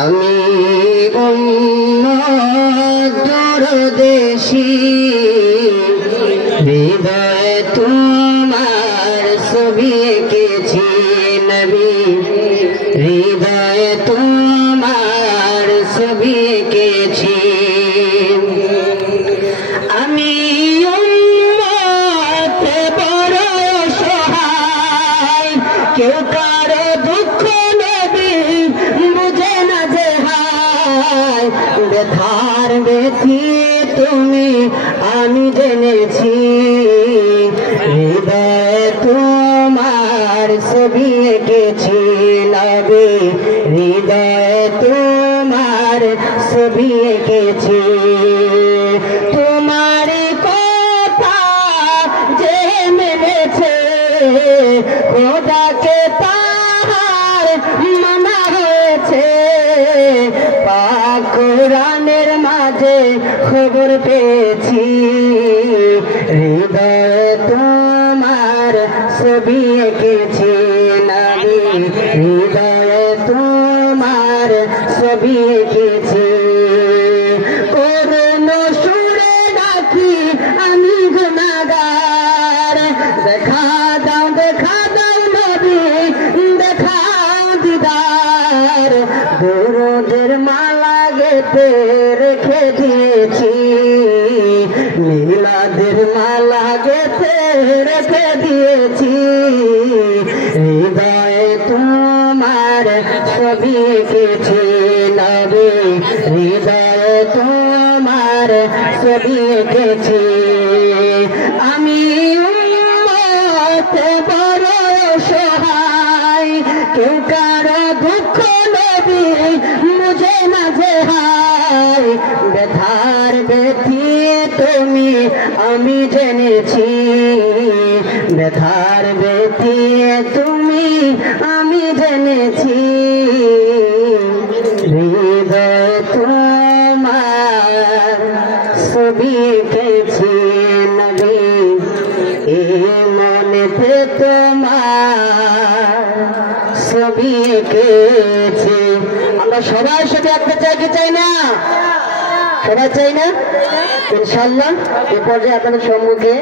আমি উম্মত দূরদেশী হৃদয়ে তোমার ছবি এঁকেছি নবী হৃদয়ে তোমার ছবি এঁকেছি আমি উম্মত বড় সহায় কেউ কারো দুঃখ নবী বুঝে না যে হায় ব্যথার ব্যথি তুমি আমি জেনেছি হৃদয়ে তোমার ছবি এঁকেছি নবী হৃদয়ে তোমার ছবি এঁকেছি তোমার কথা যে মেনেছে খোদাকে তাহার মানা হয়েছে পাক কোরআনের মাঝে খবর পেয়েছি হৃদয়ে তোমার ছবি এঁকেছি নবী হৃদয়ে তোমার ছবি এঁকেছি করুণ সুরে ডাকি আমি গুনাহগার দেখা দাও নবী দেখাও দিদার দরুদের মালা গেতে রেখে দিয়েছি মিলাদের মালা গেতে রেখে দিয়েছি হৃদয়ে তোমার ছবি এঁকেছি নবী হৃদয়ে তোমার ছবি এঁকেছি আমি উম্মত বড় সহায় কেউ কারো দুঃখ নবী বুঝে না যে হায় ব্যথার ব্যথি তুমি আমি জেনেছি ব্যথার ব্যথি তুমি আমি জেনেছি হৃদয় তোমার ছবি এঁকেছি নবী এই মনেতে তোমার ছবি এঁকেছি আমরা সবাই ছবি আঁকতে চাই কি চাই না সবাই চাই না ইনশাআল্লাহ এ পর্যায়ে আপনাদের সম্মুখে